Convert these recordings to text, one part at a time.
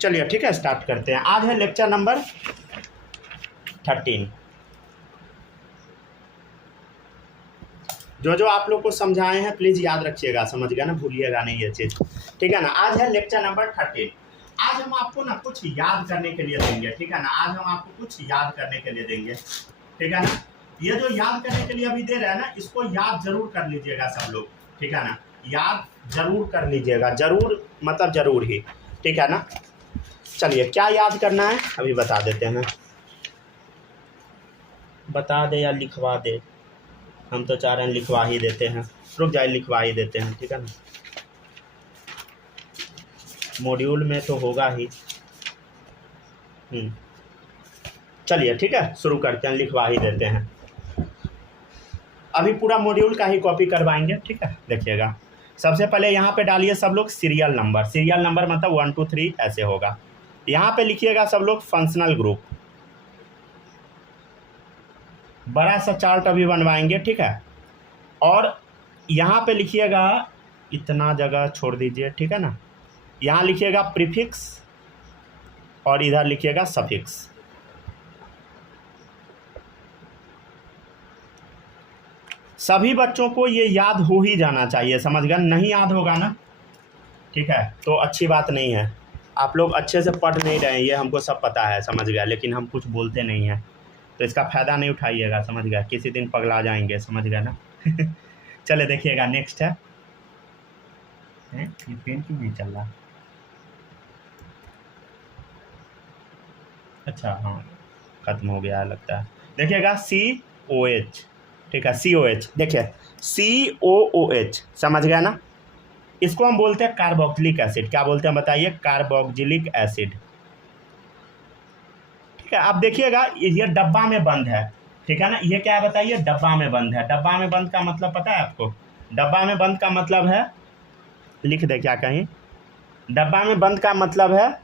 चलिए ठीक है, स्टार्ट करते हैं। आज है लेक्चर नंबर 13। जो आप लोग को समझाए हैं प्लीज़ याद रखिएगा, समझ गया ना, भूलिएगा नहीं ये चीज़, ठीक है ना। आज है लेक्चर नंबर 13। आज हम आपको ना कुछ याद करने के लिए देंगे, ठीक है ना। आज हम आपको कुछ याद करने के लिए देंगे, ठीक है ना। ये जो याद करने के लिए अभी दे रहे हैं ना, इसको याद जरूर कर लीजिएगा सब लोग, ठीक है ना। याद जरूर कर लीजिएगा, जरूर मतलब जरूर ही, ठीक है ना। चलिए क्या याद करना है अभी बता देते हैं, बता दे या लिखवा दे, हम तो चाह रहे हैं लिखवा ही देते हैं। रुक जाए, लिखवा ही देते हैं, ठीक है ना। मॉड्यूल में तो होगा ही। चलिए ठीक है, शुरू करते हैं, लिखवा ही देते हैं। अभी पूरा मॉड्यूल का ही कॉपी करवाएंगे, ठीक है। देखिएगा, सबसे पहले यहाँ पे डालिए सब लोग सीरियल नंबर। सीरियल नंबर मतलब 1 2 3 ऐसे होगा। यहाँ पे लिखिएगा सब लोग फंक्शनल ग्रुप। बड़ा सा चार्ट अभी बनवाएंगे, ठीक है। और यहाँ पे लिखिएगा, इतना जगह छोड़ दीजिए, ठीक है ना। यहाँ लिखिएगा प्रीफिक्स और इधर लिखिएगा सफिक्स। सभी बच्चों को ये याद हो ही जाना चाहिए, समझ गए। नहीं याद होगा ना, ठीक है, तो अच्छी बात नहीं है। आप लोग अच्छे से पढ़ नहीं रहे हैं, ये हमको सब पता है, समझ गया, लेकिन हम कुछ बोलते नहीं हैं, तो इसका फ़ायदा नहीं उठाइएगा, समझ गया। किसी दिन पगला जाएंगे, समझ गया ना। चले देखिएगा, नेक्स्ट है ये पेन क्यों नहीं चल रहा। अच्छा हाँ, ख़त्म हो गया लगता है। देखिएगा COH, ठीक है, COH। देखिए COOH, समझ गया ना। इसको हम बोलते हैं कार्बोक्सिलिक एसिड। क्या बोलते हैं बताइए? कार्बोक्सिलिक एसिड, ठीक है। आप देखिएगा ये डब्बा में बंद है, ठीक है ना। ये क्या है बताइए? डब्बा में बंद है। डब्बा में बंद का मतलब पता है आपको? डब्बा में बंद का मतलब है, लिख दे क्या कहीं, डब्बा में बंद का मतलब है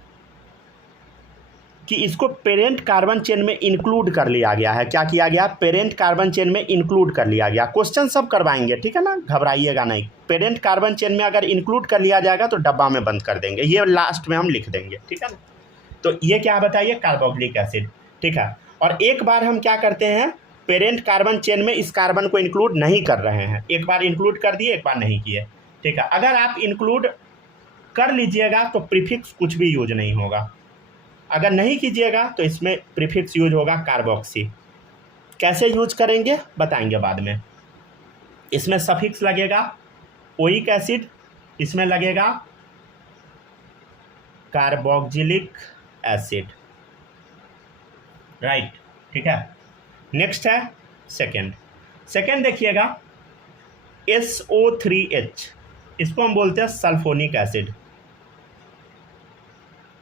कि इसको पेरेंट कार्बन चेन में इंक्लूड कर लिया गया है। क्या किया गया? पेरेंट कार्बन चेन में इंक्लूड कर लिया गया। क्वेश्चन सब करवाएंगे, ठीक है ना, घबराइएगा नहीं। पेरेंट कार्बन चेन में अगर इंक्लूड कर लिया जाएगा तो डब्बा में बंद कर देंगे, ये लास्ट में हम लिख देंगे, ठीक है ना। तो ये क्या बताइए? कार्बोक्सिलिक एसिड, ठीक है। और एक बार हम क्या करते हैं, पेरेंट कार्बन चेन में इस कार्बन को इंक्लूड नहीं कर रहे हैं। एक बार इंक्लूड कर दिए, एक बार नहीं किए, ठीक है। अगर आप इंक्लूड कर लीजिएगा तो प्रीफिक्स कुछ भी यूज नहीं होगा। अगर नहीं कीजिएगा तो इसमें प्रीफिक्स यूज होगा कार्बोक्सी। कैसे यूज करेंगे बताएंगे बाद में। इसमें सफिक्स लगेगा ओइक एसिड, इसमें लगेगा कार्बोक्सिलिक एसिड, राइट, ठीक है। नेक्स्ट है सेकेंड देखिएगा SO3H, इसको हम बोलते हैं sulphonic acid.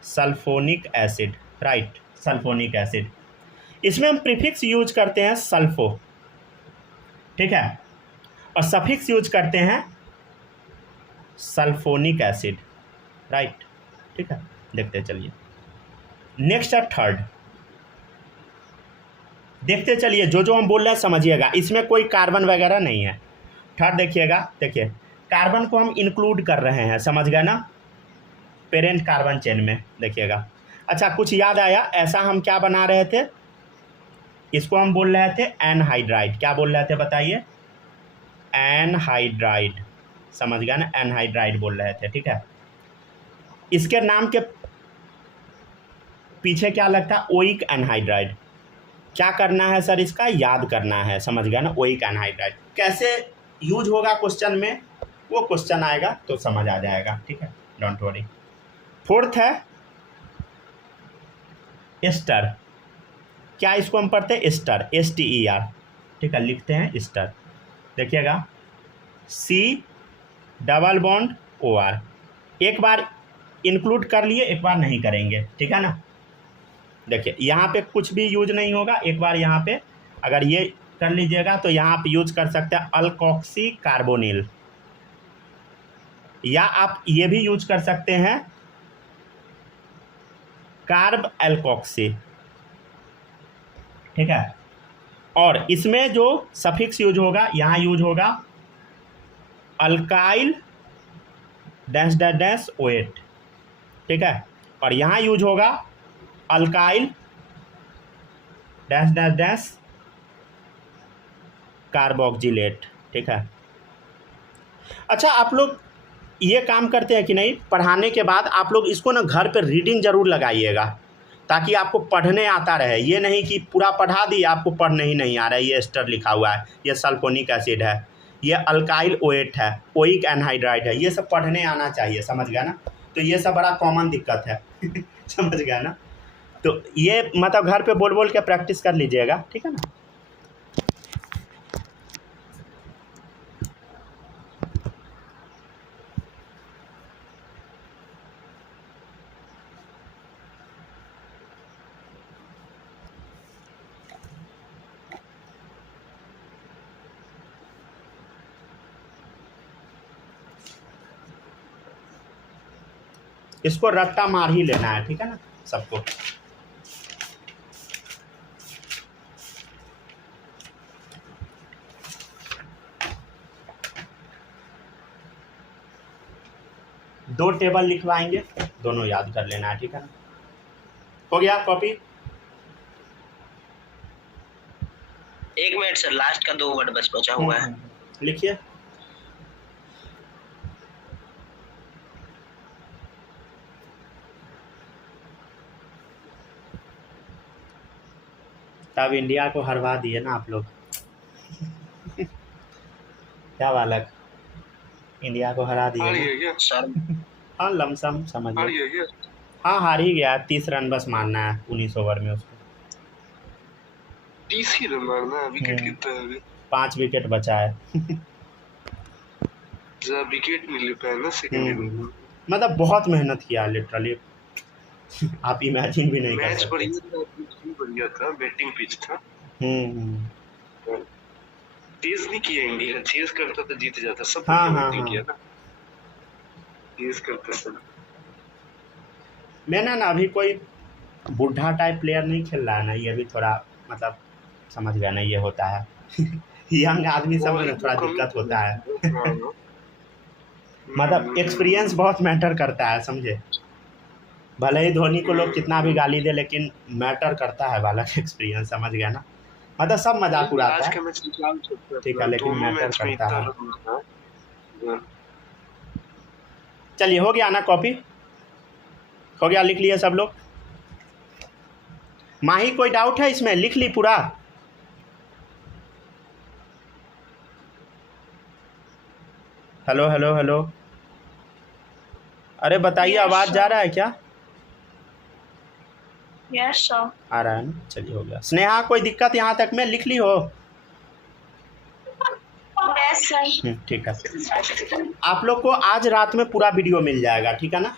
Sulphonic acid, right, sulphonic acid. इसमें हम प्रीफिक्स यूज करते हैं सल्फो, ठीक है, और सफिक्स यूज करते हैं सल्फोनिक एसिड, राइट, ठीक है। देखते चलिए। नेक्स्ट है थर्ड। देखते चलिए, जो हम बोल रहे हैं समझिएगा, इसमें कोई कार्बन वगैरह नहीं है। थर्ड देखिएगा, देखिए कार्बन को हम इंक्लूड कर रहे हैं, समझ गए ना, पेरेंट कार्बन चेन में। देखिएगा, अच्छा कुछ याद आया? ऐसा हम क्या बना रहे थे, इसको हम बोल रहे थे एनहाइड्राइड। क्या बोल रहे थे बताइए? एनहाइड्राइड, समझ गया ना, एनहाइड्राइड बोल रहे थे, ठीक है। इसके नाम के पीछे क्या लगता है? Oic anhydride. क्या करना है सर? इसका याद करना है, समझ गया ना, ओइक एनहाइड्राइड। कैसे यूज होगा क्वेश्चन में, वो क्वेश्चन आएगा तो समझ आ जाएगा, ठीक है, डोंट वरी। फोर्थ है एस्टर। क्या इसको हम पढ़ते हैं? एस्टर, STER, ठीक है, लिखते हैं एस्टर। देखिएगा C डबल बॉन्ड OR। एक बार इंक्लूड कर लिए, एक बार नहीं करेंगे, ठीक है ना। देखिए यहाँ पे कुछ भी यूज नहीं होगा। एक बार यहाँ पे अगर ये कर लीजिएगा तो यहाँ आप यूज कर सकते हैं अल्कोक्सी कार्बोनिल, या आप ये भी यूज कर सकते हैं कार्ब एल्कोक्सी, ठीक है। और इसमें जो सफिक्स यूज होगा, यहाँ यूज होगा alkyl dash dash dash OH, ठीक है। और यहाँ यूज होगा alkyl dash dash dash carboxylate. ठीक है। अच्छा, आप लोग ये काम करते हैं कि नहीं, पढ़ाने के बाद आप लोग इसको ना घर पे रीडिंग ज़रूर लगाइएगा, ताकि आपको पढ़ने आता रहे। ये नहीं कि पूरा पढ़ा दी आपको पढ़ने ही नहीं आ रहा है। ये एस्टर लिखा हुआ है, ये सल्फोनिक एसिड है, ये अल्काइल ओएट है, ओइक एनहाइड्राइड है, ये सब पढ़ने आना चाहिए। समझ गया ना? तो ये सब बड़ा कॉमन दिक्कत है समझ गया ना? तो ये मतलब घर पे बोल बोल के प्रैक्टिस कर लीजिएगा, ठीक है ना? इसको रट्टा मार ही लेना है, ठीक है ना सबको? दो टेबल लिखवाएंगे, दोनों याद कर लेना है, ठीक है ना? हो गया कॉपी? 1 मिनट सर, लास्ट का 2 वर्ड बस बचा हुआ है। लिखिए। तब इंडिया को हरवा दिए ना आप लोग क्या बालक, इंडिया को हरा दिए सर। हाँ, लमसम समझिए। हाँ, हार ही गया। 30 रन बस मारना है 19 ओवर में उसको। 30 ही रन मारना है। विकेट कितना है अभी? 5 विकेट बचा है विकेट नहीं ले पाया ना सेकंड इनिंग में। मतलब बहुत मेहनत किया लिटरली आप इमेजिन भी नहीं कर सकते। मैच बढ़िया था, बैटिंग पिच था। तेज नहीं किया इंडिया, चेज करता तो जीत जाता। सब बैटिंग किया ना, चेज करता सब। मैंने ना अभी कोई बुढ़ा टाइप प्लेयर नहीं खेल रहा है ना, ये भी थोड़ा मतलब समझ गया ना, ये होता है यंग आदमी सब में थोड़ा दिक्कत होता है मतलब एक्सपीरियंस बहुत मैटर करता है, समझे? भले ही धोनी को लोग कितना भी गाली दे, लेकिन मैटर करता है बालक एक्सपीरियंस। समझ गया ना? मतलब सब मजाक उड़ाता है, ठीक है, लेकिन मैटर करता है। चलिए, हो गया ना कॉपी? हो गया, लिख लिए सब लोग? माही कोई डाउट है इसमें? लिख ली पूरा? हेलो हेलो हेलो, अरे बताइए, आवाज़ जा रहा है क्या? Yes sir. आ रहा है ना? चलिए, हो गया। स्नेहा, कोई दिक्कत यहाँ तक में? लिख ली हो? Yes sir. ठीक है। आप लोग को आज रात में पूरा वीडियो मिल जाएगा, ठीक है ना?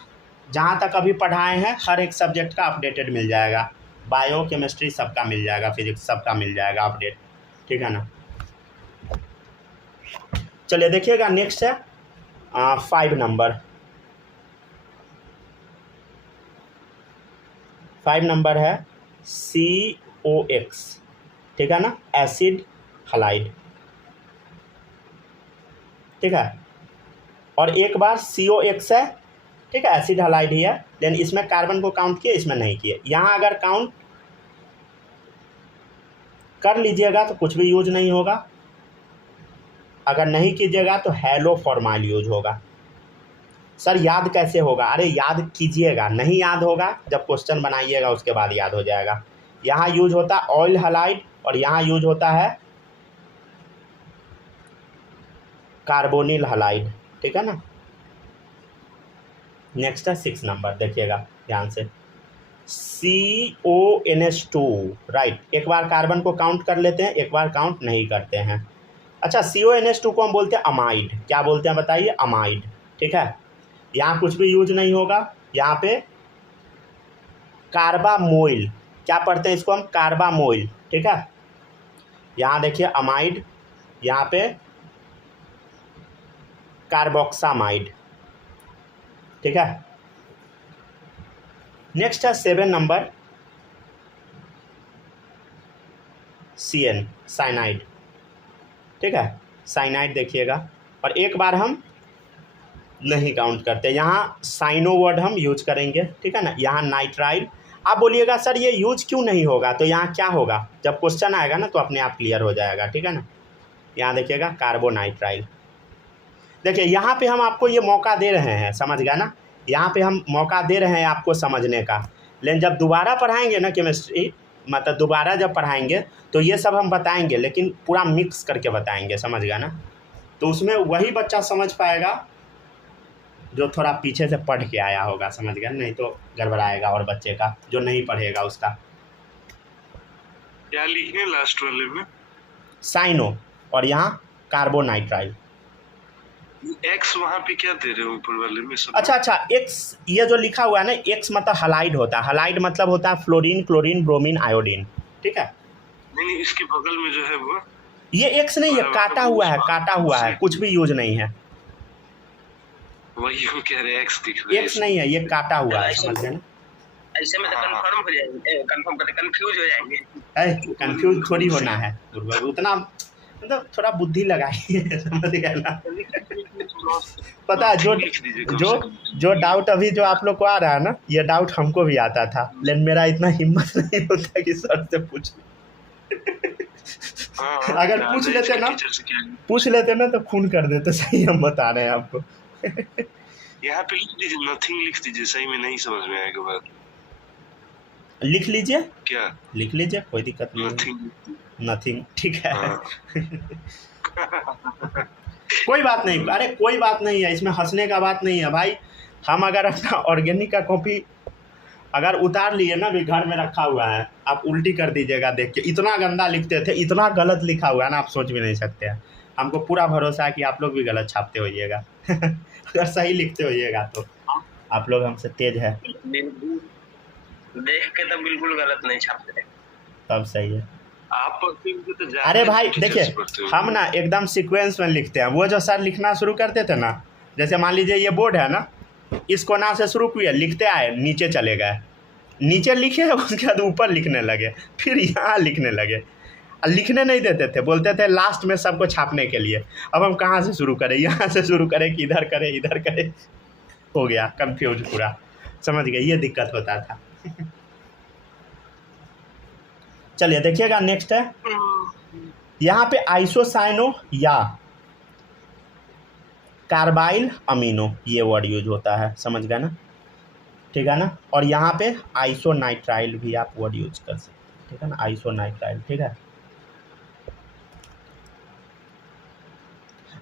जहाँ तक अभी पढ़ाए हैं हर एक सब्जेक्ट का अपडेटेड मिल जाएगा। बायो, केमिस्ट्री सबका मिल जाएगा, फिजिक्स सबका मिल जाएगा अपडेट, ठीक है ना? चलिए देखिएगा, नेक्स्ट है 5 नंबर। 5 नंबर है COX, ठीक है ना? एसिड हलाइड, ठीक है? और एक बार COX है, ठीक है, एसिड हलाइड ही है। देन इसमें कार्बन को काउंट किए, इसमें नहीं किए। यहाँ अगर काउंट कर लीजिएगा तो कुछ भी यूज नहीं होगा, अगर नहीं कीजिएगा तो हैलो फॉर्माइल यूज होगा। सर याद कैसे होगा? अरे याद कीजिएगा, नहीं याद होगा जब क्वेश्चन बनाइएगा उसके बाद याद हो जाएगा। यहाँ यूज होता है ऑयल हलाइड और यहाँ यूज होता है कार्बोनिल हलाइड, ठीक है ना? नेक्स्ट है 6 नंबर, देखिएगा ध्यान से। CONH2, right. एक बार कार्बन को काउंट कर लेते हैं, एक बार काउंट नहीं करते हैं। अच्छा, CONH2 को हम बोलते हैं अमाइड। क्या बोलते हैं बताइए? अमाइड, ठीक है? यहाँ कुछ भी यूज नहीं होगा। यहाँ पे कार्बामोइल, क्या पढ़ते हैं इसको हम? कार्बामोइल, ठीक है? यहाँ देखिए अमाइड, यहाँ पे कार्बोक्सामाइड, ठीक है? नेक्स्ट है 7 नंबर, CN, साइनाइड, ठीक है? साइनाइड देखिएगा। और एक बार हम नहीं काउंट करते। यहाँ साइनो वर्ड हम यूज करेंगे, ठीक है ना। यहाँ नाइट्राइल, आप बोलिएगा सर ये यूज क्यों नहीं होगा, तो यहाँ क्या होगा, जब क्वेश्चन आएगा ना तो अपने आप क्लियर हो जाएगा, ठीक है ना। यहाँ देखिएगा कार्बोनाइट्राइल। देखिए यहाँ पे हम आपको ये मौका दे रहे हैं, समझ गया ना, यहाँ पे हम मौका दे रहे हैं आपको समझने का। लेकिन जब दोबारा पढ़ाएंगे ना केमिस्ट्री, मतलब दोबारा जब पढ़ाएंगे तो ये सब हम बताएंगे, लेकिन पूरा मिक्स करके बताएंगे, समझ गया ना। तो उसमें वही बच्चा समझ पाएगा जो थोड़ा पीछे से पढ़ के आया होगा, समझ गया, नहीं तो गड़बड़ाएगा और बच्चे का जो नहीं पढ़ेगा उसका। क्या लिखे लास्ट वाले में? साइनो और यहाँ कार्बोनाइट्राइल। एक्स वहाँ पे क्या दे रहे हो ऊपर वाले में सब? अच्छा, एक्स ये जो लिखा हुआ है ना, एक्स मतलब हलाइड होता है। हलाइड मतलब होता है फ्लोरीन, क्लोरीन, ब्रोमीन, आयोडीन, ठीक है। नहीं, इसके बगल में जो है वो ये एक्स नहीं है, काटा हुआ है, काटा हुआ है, कुछ भी यूज नहीं है। वही हम कह रहे हैं, एक्स दिख रहा है। एक्स नहीं है, ये काटा हुआ है, समझ गए ना। ऐसे में तो कंफर्म हो जाएंगे, कंफर्म करते कंफ्यूज हो जाएंगे। कंफ्यूज थोड़ी होना है, उतना मतलब थोड़ा बुद्धि लगाइए, समझ गए ना। पता है जो डाउट अभी जो आप लोग को आ रहा है ना, ये डाउट हमको भी आता था, लेकिन मेरा इतना हिम्मत नहीं होता कि सर से अगर पूछ लेते ना तो खून कर देते। सही हम बता रहे हैं आपको। यहाँ पे लिख दीजिए, नथिंग लिख दीजिए, सही में नहीं समझ में आएगा बात। लिख लीजिए, क्या लिख लीजिए, कोई दिक्कत नहीं, नथिंग, ठीक है। कोई बात नहीं, अरे कोई बात नहीं है, इसमें हंसने का बात नहीं है भाई। हम अगर अपना ऑर्गेनिक का कॉपी अगर उतार लिए ना, भी घर में रखा हुआ है, आप उल्टी कर दीजिएगा देख के। इतना गंदा लिखते थे, इतना गलत लिखा हुआ है ना, आप सोच भी नहीं सकते हैं। हमको पूरा भरोसा है कि आप लोग भी गलत छापते होइएगा। अगर सही लिखते होइएगा तो आप लोग हमसे तेज है। देख के तो बिल्कुल गलत नहीं छापते, तब सही है। आप तो अरे भाई देखिए, हम ना एकदम सीक्वेंस में लिखते हैं। वो जो सर लिखना शुरू करते थे ना, जैसे मान लीजिए ये बोर्ड है ना, इस कोना से शुरू किए, लिखते आए, नीचे चले गए, नीचे लिखे, उसके बाद ऊपर लिखने लगे, फिर यहाँ लिखने लगे। लिखने नहीं देते थे, बोलते थे लास्ट में सबको छापने के लिए। अब हम कहाँ से शुरू करें, यहाँ से शुरू करें कि इधर करें, इधर करें, हो गया कंफ्यूज पूरा, समझ गए, ये दिक्कत होता था। चलिए देखिएगा, नेक्स्ट है यहाँ पे आइसोसाइनो या कार्बाइल अमीनो, ये वर्ड यूज होता है, समझ गए ना, ठीक है ना। और यहाँ पे आइसोनाइट्राइल भी आप वर्ड यूज कर सकते हैं, ठीक है ना, आइसोनाइट्राइल, ठीक है।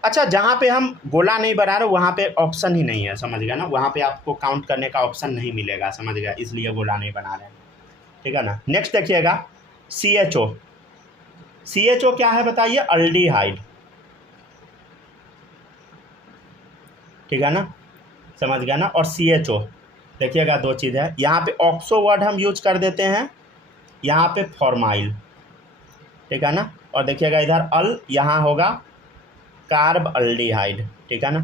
अच्छा, जहाँ पे हम गोला नहीं बना रहे वहाँ पे ऑप्शन ही नहीं है, समझ गया ना, वहाँ पे आपको काउंट करने का ऑप्शन नहीं मिलेगा, समझ गया, इसलिए गोला नहीं बना रहे हैं, ठीक है ना। नेक्स्ट देखिएगा CHO। CHO क्या है बताइए, अल्डिहाइड, ठीक है ना, समझ गया ना। और CHO देखिएगा, दो चीज़ है, यहाँ पे ऑक्सो वर्ड हम यूज कर देते हैं, यहाँ पे फॉर्माइल, ठीक है ना। और देखिएगा इधर अल, यहाँ होगा कार्ब अल्डिहाइड, ठीक है ना।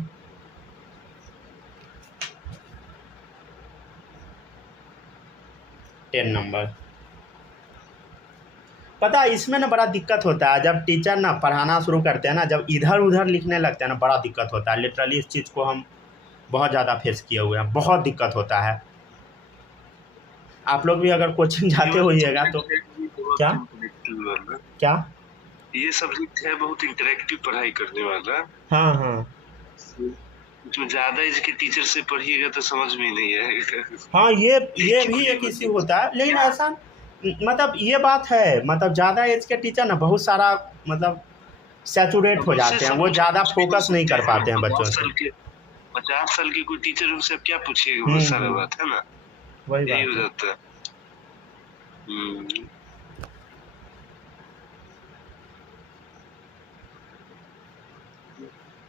Ten number. पता है इसमें ना बड़ा दिक्कत होता है, जब टीचर ना पढ़ाना शुरू करते हैं ना, जब इधर उधर लिखने लगते हैं ना, बड़ा दिक्कत होता है। लिटरली इस चीज़ को हम बहुत ज़्यादा फेस किए हुए हैं, बहुत दिक्कत होता है। आप लोग भी अगर कोचिंग जाते होइएगा तो क्या क्या ये सब्जेक्ट है बहुत इंटरेक्टिव पढ़ाई करने वाला। हाँ हाँ, उसमें ज़्यादा एज के टीचर से पढ़िएगा तो समझ में नहीं आएगा। हाँ, ये भी एक इश्यू होता है, लेकिन ऐसा मतलब ये बात है, मतलब ज़्यादा एज के टीचर ना बहुत सारा मतलब सैचुरेट हो जाते हैं, वो ज़्यादा फोकस नहीं कर पाते हैं बच्चों से। 50 साल के कोई टीचर उनसे अब क्या पूछिएगा, बहुत सारा बात है ना, वही यही हो बात है। जाता है।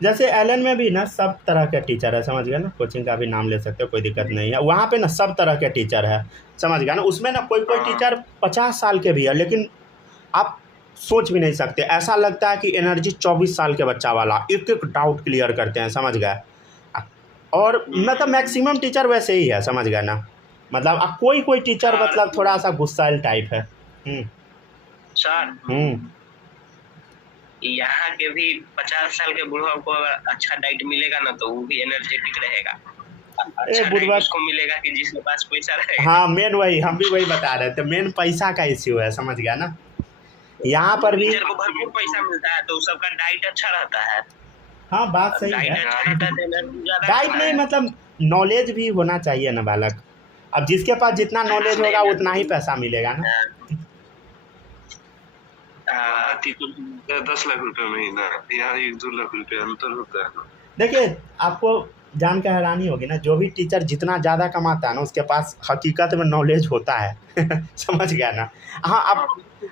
जैसे एलन में भी ना सब तरह के टीचर है, समझ गए ना, कोचिंग का भी नाम ले सकते हो, कोई दिक्कत नहीं है। वहाँ पे ना सब तरह के टीचर है, समझ गया ना। उसमें ना कोई टीचर 50 साल के भी है, लेकिन आप सोच भी नहीं सकते, ऐसा लगता है कि एनर्जी 24 साल के बच्चा वाला, एक एक डाउट क्लियर करते हैं, समझ गए। और मतलब मैक्सिमम टीचर वैसे ही है, समझ गए ना। मतलब कोई टीचर मतलब थोड़ा सा गुस्सैल टाइप है। सर यहाँ के भी 50 साल के बूढ़ों को अगर अच्छा डाइट मिलेगा ना तो वो भी एनर्जेटिक रहेगा। अच्छा डाइट उसको मिलेगा कि जिसके पास पैसा रहेगा। हाँ, मेन वही, हम भी वही बता रहे थे, मेन पैसा का इश्यू है, समझ गया ना। यहाँ पर भी टीचर को भरपूर पैसा मिलता है तो सबका डाइट अच्छा रहता है। हाँ, बात सही डाइट है। अच्छा रहता है तो एनर्जी ज्यादा डाइट नहीं, मतलब नॉलेज भी होना चाहिए ना बालक। अब जिसके पास जितना नॉलेज होगा उतना ही पैसा मिलेगा ना। टीचर 10 लाख रुपए महीना, यहाँ 1-2 लाख रुपए अंतर होता है। देखिए, आपको जान के हैरानी होगी ना, जो भी टीचर जितना ज़्यादा कमाता है ना उसके पास हकीकत में नॉलेज होता है समझ गया ना। हाँ,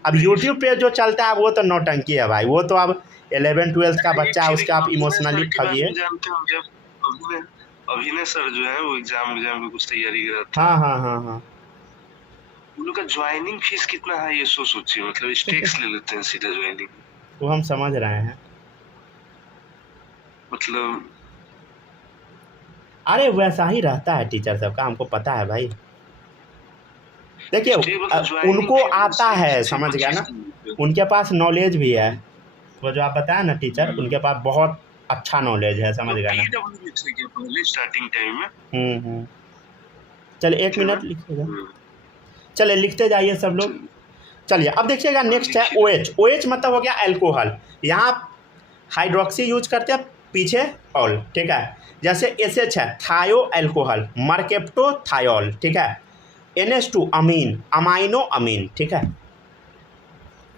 अब यूट्यूब पे जो चलता है वो तो नौटंकी है भाई, वो तो अब 11-12 का बच्चा है, उसके आप इमोशनली ठगिए। अभिनय सर जो है वो एग्जाम की कुछ तैयारी कर रहा था। हाँ हाँ हाँ हाँ, उन लोग का ज्वाइनिंग फीस कितना है ये सोचिए, मतलब स्टेक्स ले लेते हैं सीधा ज्वाइनिंग। वो हम समझ रहे हैं, मतलब अरे वैसा ही रहता है टीचर सबका, हमको पता है भाई। देखिए, उनको आता है, समझ गया ना, उनके पास नॉलेज भी है। वो जो आप बताया ना टीचर, उनके पास बहुत अच्छा नॉलेज है, समझ गया ना। स्टार्टिंग टाइम में चलिए 1 मिनट लिखिएगा, चलिए लिखते जाइए सब लोग। चलिए अब देखिएगा, नेक्स्ट है OH। OH मतलब हो गया अल्कोहल। यहाँ हाइड्रोक्सी यूज करते हैं, पीछे ऑल, ठीक है। जैसे SH है थायो अल्कोहल, मर्केप्टोथायोल, ठीक है। NH2 अमीन, अमाइनो अमीन, ठीक है।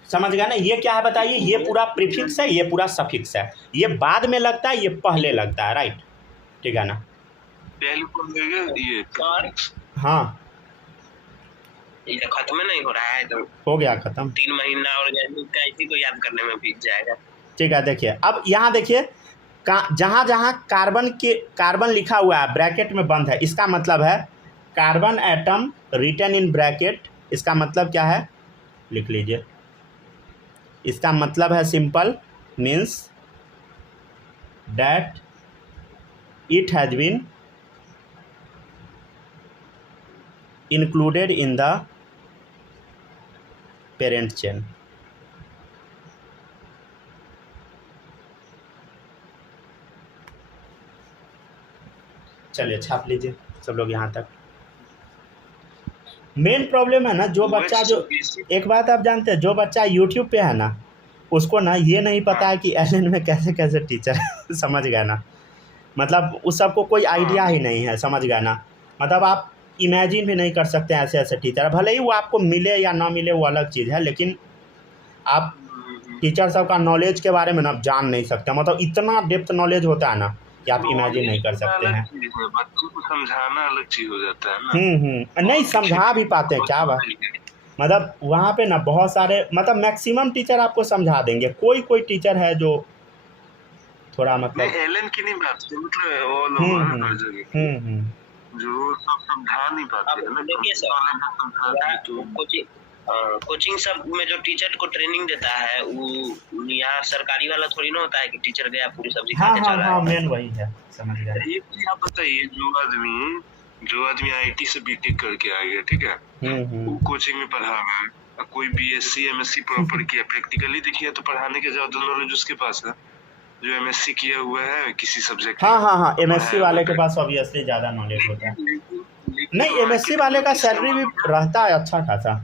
समझ गया ना। ये क्या है बताइए, ये पूरा प्रीफिक्स है, ये पूरा सफिक्स है। ये बाद में लगता है, ये पहले लगता है, राइट, ठीक है ना। ये हाँ, ये खत्म नहीं हो रहा है तो हो गया खत्म। 3 महीना और इसी को याद करने में बीत जाएगा। ठीक है, देखिए अब यहाँ देखिए, जहाँ जहाँ कार्बन लिखा हुआ है ब्रैकेट में बंद है, इसका मतलब है carbon atom written in bracket. इसका मतलब क्या है, लिख लीजिए। इसका मतलब है simple, means that it has been included in the parent chain। चलिए छाप लीजिए सब लोग यहाँ तक। मेन प्रॉब्लम है ना, जो बच्चा, जो एक बात आप जानते हैं, जो बच्चा यूट्यूब पे है ना, उसको ना ये नहीं पता है कि एलएन में कैसे कैसे टीचर समझ गया ना। मतलब उस सबको कोई आइडिया ही नहीं है, समझ गया ना। मतलब आप इमेजिन भी नहीं कर सकते हैं ऐसे ऐसे टीचर। भले ही वो आपको मिले या ना मिले वो अलग चीज़ है, लेकिन आप टीचर सब का नॉलेज के बारे में ना जान नहीं सकते। मतलब इतना डेप्थ नॉलेज होता है ना कि आप इमेजिन नहीं कर सकते हैं। बच्चों को समझाना अलग चीज हो जाता है ना। नहीं समझा भी पाते हैं क्या बात। मतलब वहाँ पे ना बहुत सारे, मतलब मैक्सिमम टीचर आपको समझा देंगे। कोई टीचर है जो थोड़ा मतलब एलन की नहीं बात, मतलब वो लोग हर जगह जो सब समझा नहीं पाते हैं ना। देखिए सर, कोचिंग सब में जो टीचर को ट्रेनिंग देता है वो यहाँ सरकारी वाला थोड़ी ना होता है कि टीचर गया पूरी सब्जी खाते चला है। हाँ, मेन वही है, समझ गया। ये आप बताइए, जो आदमी आईटी से बीटेक करके आ गया, ठीक है, वो कोचिंग में पढ़ा रहा है, कोई बीएससी एमएससी प्रॉपर किया, प्रैक्टिकली देखिए तो पढ़ाने के ज्यादा नॉलेज उसके पास है। जो एमएससी किया हुआ है किसी सब्जेक्ट, हाँ, एमएससी वाले के पास ऑब्वियसली ज़्यादा नॉलेज होता है। नहीं, एमएससी वाले का सैलरी भी रहता है अच्छा खासा।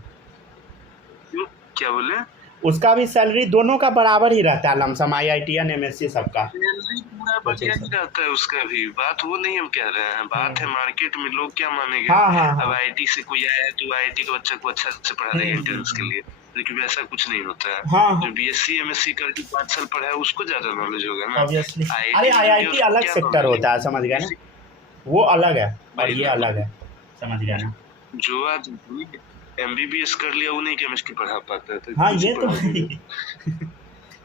क्या बोले, उसका भी सैलरी दोनों का बराबर ही रहता है, लमसम IITian एमएससी सबका पूरा बढ़िया ही रहता है उसका भी। बात वो नहीं हम कह रहे हैं, बात है मार्केट में लोग क्या मानेंगे। अब आईटी से कोई आया है तो आईटी के बच्चा को अच्छा से पढ़ा देगा एंट्रेंस के लिए, लेकिन वैसा कुछ नहीं होता है। जो बीएससी एमएससी करके 5 साल पढ़ा है उसको ज्यादा नॉलेज होगा ना। ऑब्वियसली। अरे IIT अलग सेक्टर होता है, समझ गया ना, वो अलग है और ये अलग है, समझ गया ना। जो आज MBBS कर लिया वो नहीं केमिस्ट्री पढ़ा पाता है। हाँ, ये तो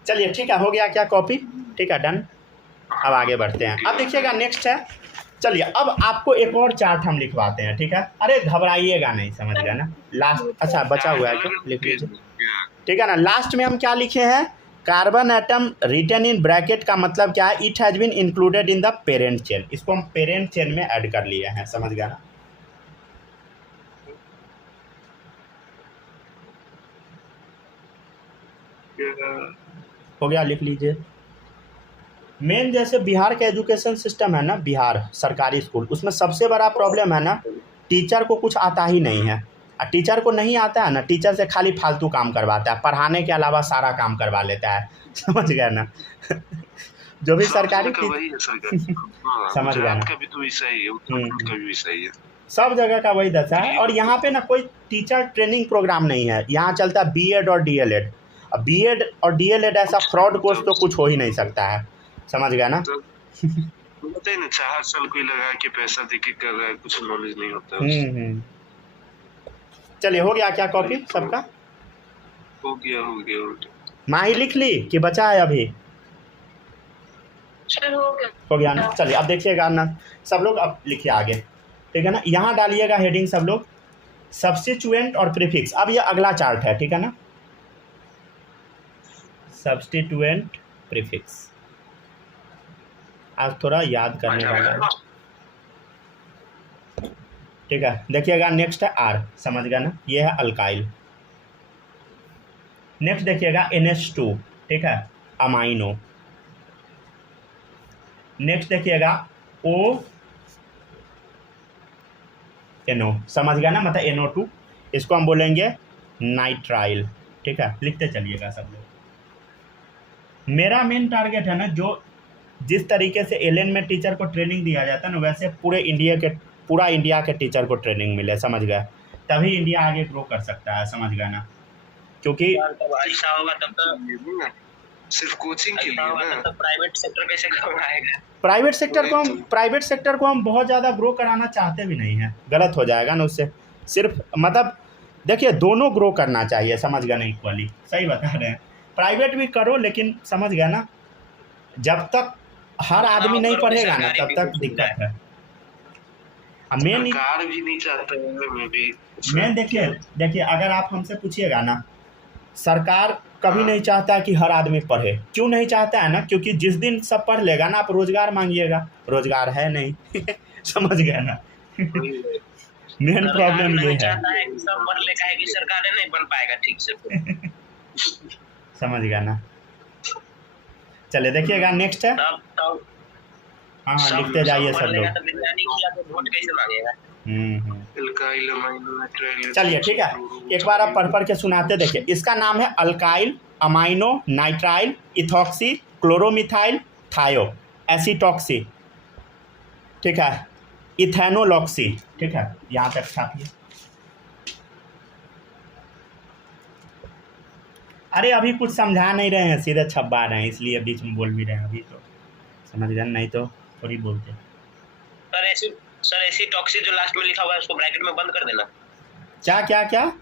चलिए ठीक है, हो गया क्या कॉपी, ठीक है, डन। अब आगे बढ़ते हैं। अब देखिएगा नेक्स्ट है, चलिए अब आपको एक और चार्ट हम लिखवाते हैं, ठीक है। अरे घबराइएगा नहीं, समझ गया ना। लास्ट, अच्छा बचा हुआ है क्या, लिख लीजिए, ठीक है ना। लास्ट में हम क्या लिखे हैं, carbon atom written in bracket का मतलब क्या है, it has been included in the parent chain. इसको हम पेरेंट चेन में ऐड कर लिए हैं, समझ गया ना। हो गया, लिख लीजिए। मेन जैसे बिहार का एजुकेशन सिस्टम है ना, बिहार सरकारी स्कूल, उसमें सबसे बड़ा प्रॉब्लम है ना, टीचर को कुछ आता ही नहीं है। और टीचर को नहीं आता है ना, टीचर से खाली फालतू काम करवाता है, पढ़ाने के अलावा सारा काम करवा लेता है। समझ गए ना? जो भी सरकारी वही है सरकारी। समझ गया ना? का भी तो वैसा ही है, उत्तराखंड का भी वैसा ही है, सब जगह का वही दशा है। और यहाँ पे ना कोई टीचर ट्रेनिंग प्रोग्राम नहीं है। यहाँ चलता है बीएड और डीएलएड। अब बीएड और डीएलएड ऐसा फ्रॉड कोर्स तो कुछ हो ही नहीं सकता है। समझ गया ना? बताइए ना, 4 साल कोई लगा के पैसा देके कर रहा है, कुछ नॉलेज नहीं होता है। चलिए, हो गया क्या कॉपी सबका? हो गया। माही लिख ली कि बचा है अभी? हो गया ना? चलिए, अब देखिएगा ना सब लोग, अब लिखिए आगे, ठीक है ना? यहाँ डालिएगा हेडिंग सब लोग, सब्स्टिट्यूएंट और प्रीफिक्स। अब ये अगला चार्ट है, ठीक है ना? सब्स्टिट्यूएंट प्रीफिक्स आज थोड़ा याद करने वाला है, ठीक है? देखिएगा, नेक्स्ट है आर, समझ गया ना? ये है अल्काइल। नेक्स्ट देखिएगा NH2, ठीक है, अमाइनो। नेक्स्ट देखिएगा ONO, समझ गया ना? मतलब NO2, इसको हम बोलेंगे नाइट्राइल, ठीक है? लिखते चलिएगा सब लोग। मेरा मेन टारगेट है ना, जो जिस तरीके से एलएन में टीचर को ट्रेनिंग दिया जाता है ना, वैसे पूरा इंडिया के टीचर को ट्रेनिंग मिले, समझ गए? तभी इंडिया आगे ग्रो कर सकता है, समझ गए ना? क्योंकि ऐसा होगा तब तो सिर्फ कोचिंग के लिए ना, तो प्राइवेट सेक्टर कैसे करवाएगा? प्राइवेट सेक्टर को हम बहुत ज़्यादा ग्रो कराना चाहते भी नहीं हैं, गलत हो जाएगा ना उससे। सिर्फ मतलब देखिए, दोनों ग्रो करना चाहिए, समझ गया ना? इक्वली सही बता रहे हैं। प्राइवेट भी करो, लेकिन समझ गया ना, जब तक हर आदमी नहीं पढ़ेगा ना, तब तक दिक्कत है। सरकार भी नहीं चाहता है। मेन देखिए, अगर आप हमसे पूछिएगा ना, सरकार कभी नहीं चाहता कि हर आदमी पढ़े। क्यों नहीं चाहता है ना? क्योंकि जिस दिन सब पढ़ लेगा ना, आप रोजगार मांगिएगा, रोजगार है नहीं। समझ गए ना? मेन प्रॉब्लम ये है। सब पढ़ लेगा है कि सरकार नहीं बन पाएगा ठीक से। समझ गया ना? चलिए देखिएगा, नेक्स्ट है। हाँ, लिखते जाइए सब लोग। वोट कैसे मांगेगा? चलिए, ठीक है, एक बार आप पढ़ के सुनाते देखिए। इसका नाम है alkyl amino nitrile ethoxy chloromethyl थायो एसिटॉक्सी, ठीक है, इथेनोलॉक्सी, ठीक है? यहाँ तक छापिए। अरे अभी कुछ समझा नहीं रहे हैं, सीधे छपवा रहे हैं, इसलिए बीच में बोल भी रहे हैं। अभी तो समझ गए, नहीं तो थोड़ी बोलते। सर एसिटॉक्सी जो लास्ट में लिखा हुआ है उसको ब्रैकेट में बंद कर देना। क्या?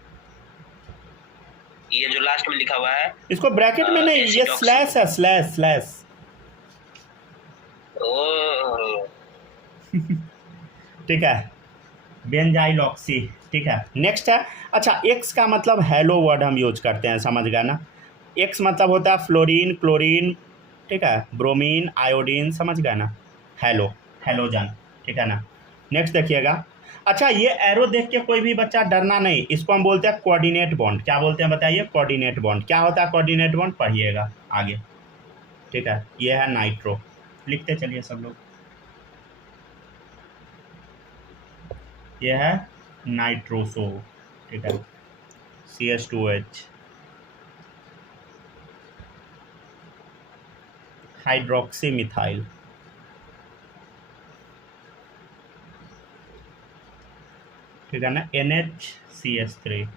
ये जो लास्ट में लिखा हुआ है इसको ब्रैकेट में नहीं, ये स्लैश है, स्लैश। ठीक है, बेंजाइलॉक्सी, ठीक है? नेक्स्ट है, अच्छा, एक्स का मतलब हेलो वर्ड हम यूज करते हैं, समझ गया ना? एक्स मतलब होता है फ्लोरीन, क्लोरीन, ठीक है, ब्रोमीन, आयोडीन, समझ गया ना? हेलोजन, ठीक है ना? नेक्स्ट देखिएगा। अच्छा, ये एरो देख के कोई भी बच्चा डरना नहीं, इसको हम बोलते हैं कोऑर्डिनेट बॉन्ड। क्या बोलते हैं बताइए? Coordinate bond. क्या होता है कोऑर्डिनेट बॉन्ड? पढ़िएगा आगे, ठीक है? ये है नाइट्रो, लिखते चलिए सब लोग। ये है नाइट्रोसो, ठीक है, CH2H, हाइड्रोक्सी मिथाइल, ठीक है ना? NHCH3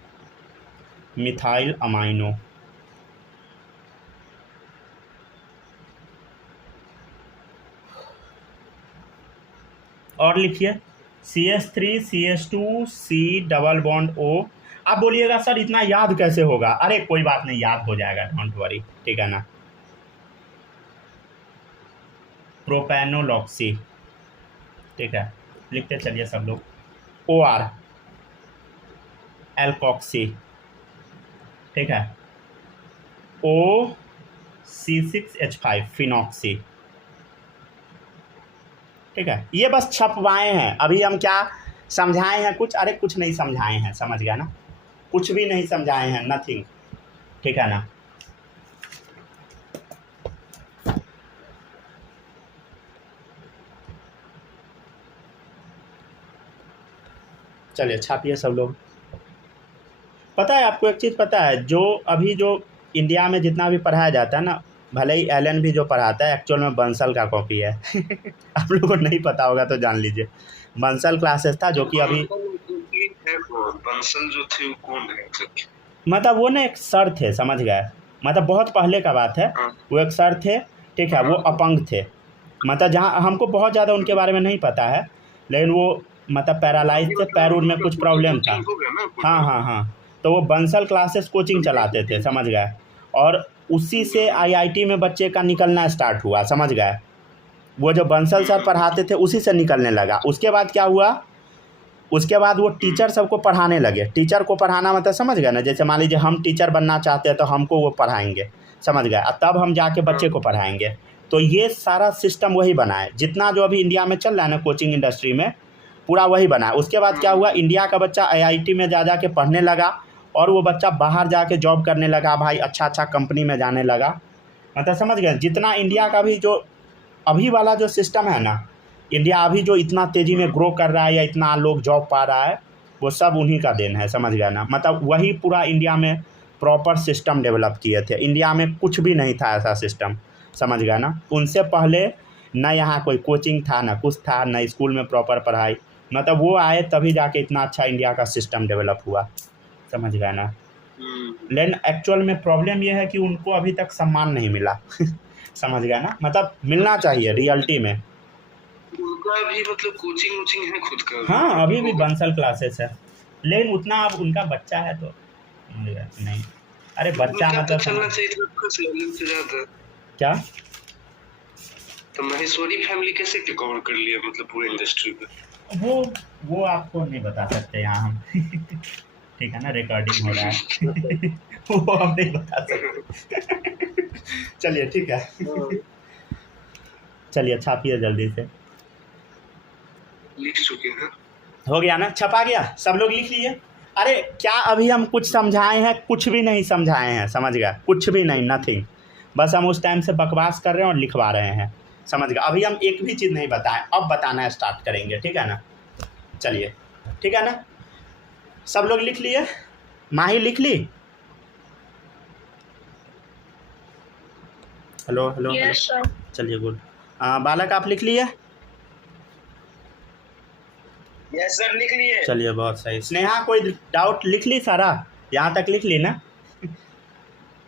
मिथाइल अमाइनो, और लिखिए CH3 CH2 C double bond O। आप बोलिएगा सर इतना याद कैसे होगा? अरे कोई बात नहीं, याद हो जाएगा, डोंट वरी, ठीक है ना? प्रोपेनोलॉक्सी, ठीक है, लिखते चलिए सब लोग। OR एल्कॉक्सी, ठीक है, OC6H5 फिनॉक्सी, ठीक है? ये बस छपवाए हैं, अभी हम क्या समझाए हैं कुछ? अरे कुछ नहीं समझाए हैं, समझ गया ना? कुछ भी नहीं समझाए हैं, नथिंग, ठीक है ना? चलिए छापिए सब लोग। पता है आपको एक चीज़ पता है, जो अभी जो इंडिया में जितना भी पढ़ाया जाता है ना, भले ही एलन भी जो पढ़ाता है एक्चुअल में बंसल का कॉपी है। आप लोगों को नहीं पता होगा तो जान लीजिए, बंसल क्लासेस था जो कि अभी बंसल जो थे वो कौन है? मतलब वो ना एक सर थे, समझ गए, मतलब बहुत पहले का बात है। वो एक सर थे, ठीक है, वो अपंग थे, मतलब जहाँ हमको बहुत ज़्यादा उनके बारे में नहीं पता है, लेकिन वो मतलब पैरालाइज थे, पैर उर में कुछ प्रॉब्लम था। हाँ हाँ हाँ, तो वो बंसल क्लासेस कोचिंग चलाते थे, समझ गए, और उसी से आईआईटी में बच्चे का निकलना स्टार्ट हुआ, समझ गए। वो जो बंसल सर पढ़ाते थे उसी से निकलने लगा। उसके बाद क्या हुआ, उसके बाद वो टीचर सबको पढ़ाने लगे। टीचर को पढ़ाना मतलब समझ गए ना, जैसे मान लीजिए हम टीचर बनना चाहते हैं तो हमको वो पढ़ाएंगे, समझ गए, तब हम जाके बच्चे को पढ़ाएंगे। तो ये सारा सिस्टम वही बना है, जितना जो अभी इंडिया में चल रहा है ना कोचिंग इंडस्ट्री में, पूरा वही बना है। उसके बाद क्या हुआ, इंडिया का बच्चा आईआईटी में जा के पढ़ने लगा, और वो बच्चा बाहर जाके जॉब करने लगा भाई, अच्छा कंपनी में जाने लगा, मतलब समझ गए। जितना इंडिया का भी जो अभी वाला जो सिस्टम है ना, इंडिया अभी जो इतना तेज़ी में ग्रो कर रहा है या इतना लोग जॉब पा रहा है, वो सब उन्हीं का देन है, समझ गए ना। मतलब वही पूरा इंडिया में प्रॉपर सिस्टम डेवलप किए थे। इंडिया में कुछ भी नहीं था ऐसा सिस्टम, समझ गए ना। उनसे पहले ना यहाँ कोई कोचिंग था, ना कुछ था, ना स्कूल में प्रॉपर पढ़ाई, मतलब वो आए तभी जाके इतना अच्छा इंडिया का सिस्टम डेवलप हुआ, समझ गए ना। लेकिन एक्चुअल में प्रॉब्लम ये है कि उनको अभी तक सम्मान नहीं मिला। समझ गए ना, मतलब मिलना चाहिए रियलिटी में। उनका भी मतलब कोचिंग है खुद का? हाँ, अभी भी बंसल क्लासेस है, लेकिन उतना अब उनका बच्चा है तो नहीं। अरे बच्चा मतलब चलना चाहिए क्या, तो महेश्वरी फैमिली कैसे कवर कर लिया मतलब पूरे इंडस्ट्री पे? वो आपको नहीं बता सकते यहाँ हम। ठीक है ना, रिकॉर्डिंग हो रहा है। वो हम नहीं बता सकते। चलिए ठीक है। चलिए छापिए जल्दी से। लिख चुके हैं, हो गया ना, छपा गया, सब लोग लिख लिए। अरे क्या अभी हम कुछ समझाए हैं? कुछ भी नहीं समझाए हैं, समझ गए, कुछ भी नहीं, नथिंग। बस हम उस टाइम से बकवास कर रहे हैं और लिखवा रहे हैं, समझ गए। अभी हम एक भी चीज़ नहीं बताएं, अब बताना स्टार्ट करेंगे, ठीक है ना। चलिए ठीक है ना, सब लोग लिख लिए? माही लिख ली? Hello hello yes sir. चलिए गुड। बालक आप लिख लिए? यस सर, लिख लिए। चलिए बहुत सही। स्नेहा कोई डाउट? लिख ली सारा, यहाँ तक लिख ली ना?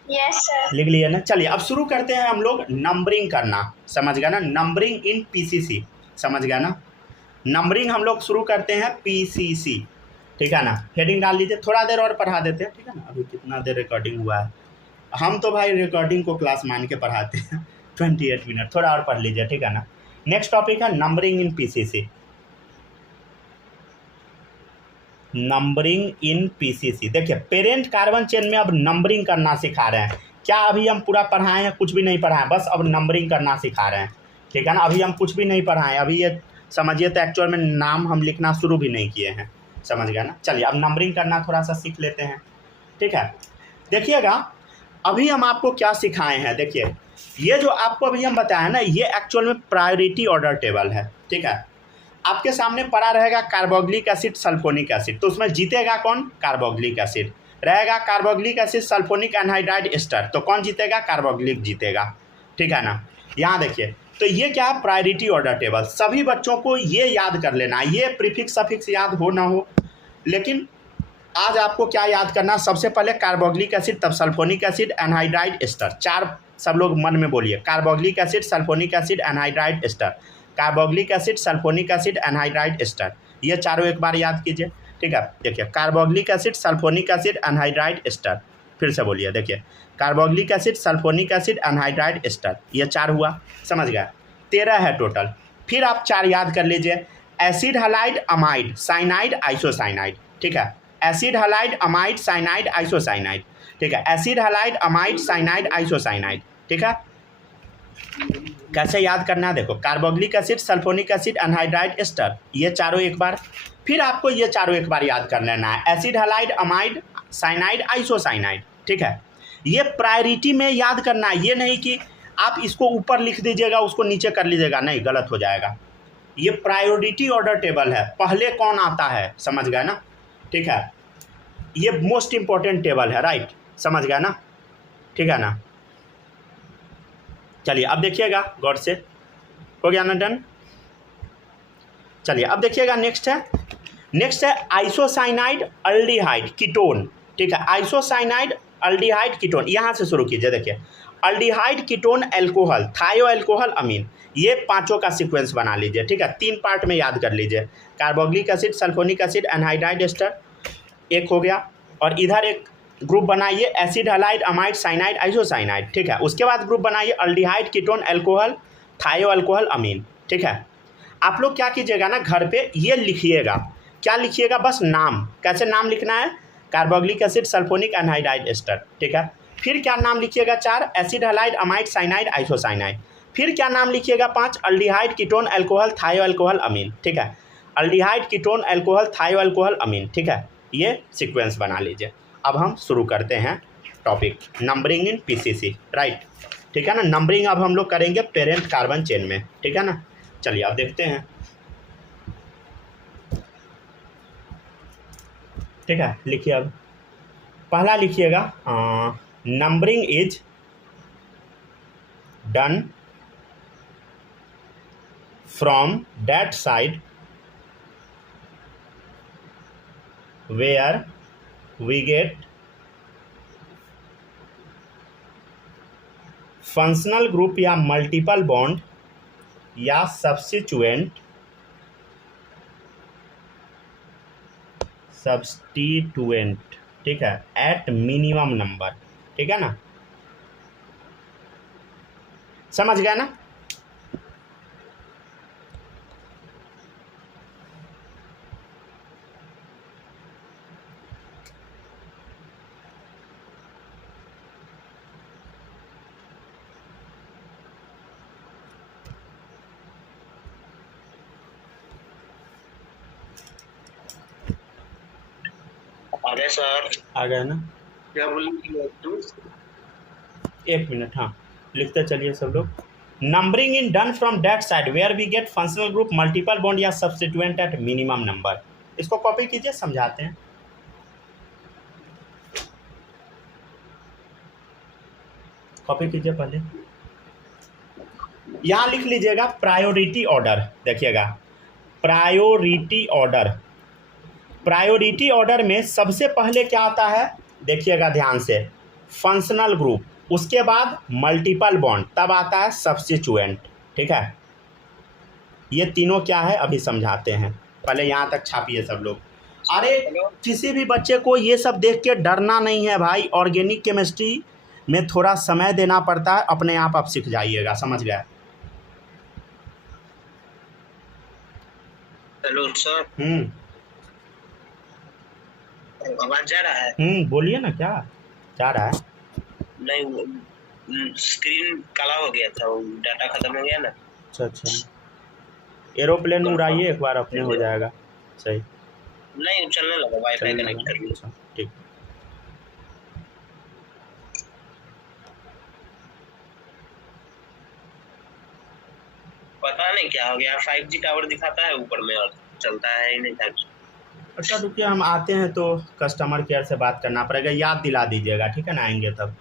Yes sir. लिख लिया ना। चलिए अब शुरू करते हैं हम लोग नंबरिंग करना, समझ गया ना, नंबरिंग इन पीसीसी, समझ गया ना। नंबरिंग हम लोग शुरू करते हैं पीसीसी, ठीक है ना। हेडिंग डाल लीजिए, थोड़ा देर और पढ़ा देते हैं, ठीक है ना। अभी कितना देर रिकॉर्डिंग हुआ है, हम तो भाई रिकॉर्डिंग को क्लास मान के पढ़ाते हैं। 28 मिनट, थोड़ा और पढ़ लीजिए, ठीक है ना। नेक्स्ट टॉपिक है नंबरिंग इन पीसीसी। नंबरिंग इन पीसीसी, देखिए पेरेंट कार्बन चेन में अब नंबरिंग करना सिखा रहे हैं। क्या अभी हम पूरा पढ़ाए हैं? कुछ भी नहीं पढ़ाएं, बस अब नंबरिंग करना सिखा रहे हैं, ठीक है ना। अभी हम कुछ भी नहीं पढ़ाएं, अभी ये समझिए तो एक्चुअल में नाम हम लिखना शुरू भी नहीं किए हैं, समझ गया ना। चलिए अब नंबरिंग करना थोड़ा सा सीख लेते हैं, ठीक है। देखिएगा अभी हम आपको क्या सिखाए हैं, देखिए ये जो आपको अभी हम बताया ना, ये एक्चुअल में प्रायोरिटी ऑर्डर टेबल है, ठीक है। आपके सामने पड़ा रहेगा कार्बोक्सिलिक एसिड, सल्फोनिक एसिड, तो उसमें जीतेगा कौन? कार्बोक्सिलिक एसिड रहेगा। Carboxylic acid, sulphonic anhydride ester, तो कौन जीतेगा? कार्बोक्सिलिक जीतेगा, ठीक है ना। यहाँ देखिए, तो ये क्या है? Priority order table. सभी बच्चों को ये याद कर लेना है, ये प्रीफिक्स सफिक्स याद हो ना हो, लेकिन आज आपको क्या याद करना, सबसे पहले कार्बोक्सिलिक एसिड, तब सल्फोनिक एसिड, एनहाइड्राइड एस्टर, चार सब लोग मन में बोलिए, carboxylic acid, sulphonic acid, anhydride ester, carboxylic acid, sulphonic acid, anhydride ester, ये चारों एक बार याद कीजिए, ठीक है। देखिए carboxylic acid, sulphonic acid, anhydride ester, फिर से बोलिए, देखिए carboxylic acid, sulphonic acid, anhydride ester, ये चार हुआ, समझ गया। 13 है टोटल। फिर आप चार याद कर लीजिए, acid halide, amide, cyanide, isocyanide, ठीक है। Acid halide, amide, cyanide, isocyanide, ठीक है। Acid halide, amide, cyanide, isocyanide, ठीक है। कैसे याद करना है, देखो carboxylic acid, sulphonic acid, anhydride ester, ये चारों एक बार। फिर आपको ये चारों एक बार याद कर लेना है, acid halide, amide, cyanide, isocyanide, ठीक है। ये प्रायोरिटी में याद करना है, ये नहीं कि आप इसको ऊपर लिख दीजिएगा उसको नीचे कर लीजिएगा, नहीं, गलत हो जाएगा। ये प्रायोरिटी ऑर्डर टेबल है, पहले कौन आता है, समझ गए ना, ठीक है, ये मोस्ट इंपॉर्टेंट टेबल है, राइट, समझ गया ना, ठीक है ना। चलिए अब देखिएगा गौर से, हो गया ना डन। चलिए अब देखिएगा नेक्स्ट है आइसोसाइनाइड अल्डिहाइड कीटोन, ठीक है, आइसोसाइनाइड अल्डिहाइड कीटोन, यहाँ से शुरू कीजिए, देखिए aldehyde ketone alcohol thio alcohol अमीन, ये पांचों का सीक्वेंस बना लीजिए, ठीक है, 3 पार्ट में याद कर लीजिए, carboxylic acid, sulphonic acid, anhydride ester, एक हो गया, और इधर एक ग्रुप बनाइए acid halide amide cyanide isocyanide, ठीक है, उसके बाद ग्रुप बनाइए aldehyde ketone alcohol thio alcohol amine, ठीक है। आप लोग क्या कीजिएगा ना, घर पे ये लिखिएगा, क्या लिखिएगा, बस नाम, कैसे नाम लिखना है, carboxylic acid, sulphonic, anhydride ester, ठीक है, फिर क्या नाम लिखिएगा 4 acid halide amide cyanide isocyanide, फिर क्या नाम लिखिएगा 5 aldehyde ketone alcohol thio alcohol amine, ठीक है, aldehyde ketone alcohol thio alcohol amine, ठीक है, ये सीक्वेंस बना लीजिए। अब हम शुरू करते हैं टॉपिक नंबरिंग इन पीसीसी, राइट, ठीक है ना, नंबरिंग अब हम लोग करेंगे पेरेंट कार्बन चेन में, ठीक है ना। चलिए अब देखते हैं, ठीक है, लिखिए, अब पहला लिखिएगा numbering is done from that side where we get functional group या मल्टीपल बॉन्ड या सब्स्टिट्यूएंट ठीक है, एट मिनिमम नंबर, ठीक है ना, समझ गया ना। अरे सर आ गया ना, क्या बोलेंगे, 1 मिनट, हाँ लिखते चलिए सब लोग। Numbering in done from that side where we get functional group multiple bond या सब्स्टिट्यूएंट एट मिनिमम नंबर, इसको कॉपी कीजिए, समझाते हैं। कॉपी कीजिए पहले, यहाँ लिख लीजिएगा प्रायोरिटी ऑर्डर, देखिएगा प्रायोरिटी ऑर्डर, प्रायोरिटी ऑर्डर में सबसे पहले क्या आता है, देखिएगा ध्यान से, फंक्शनल ग्रुप, उसके बाद मल्टीपल बॉन्ड, तब आता है सब्स्टिट्यूएंट, ठीक है। ये तीनों क्या है अभी समझाते हैं, पहले यहाँ तक छापिए सब लोग। अरे किसी भी बच्चे को ये सब देख के डरना नहीं है भाई, ऑर्गेनिक केमिस्ट्री में थोड़ा समय देना पड़ता है, अपने आप सीख जाइएगा, समझ गए। हेलो सर, आवाज जा रहा है? बोलिए ना, क्या जा रहा है? नहीं, स्क्रीन काला हो गया था, डाटा खत्म हो गया ना। अच्छा, एरोप्लेन उड़ाइए एक बार, अपने हो जाएगा सही। नहीं चलने लगा, वाईफाई कनेक्ट कर लिया। ठीक, पता नहीं क्या हो गया, 5G टावर दिखाता है ऊपर में और चलता है ही नहीं 5G। अच्छा रुकिए, हम आते हैं तो कस्टमर केयर से बात करना पड़ेगा, याद दिला दीजिएगा, ठीक है ना, आएंगे तब।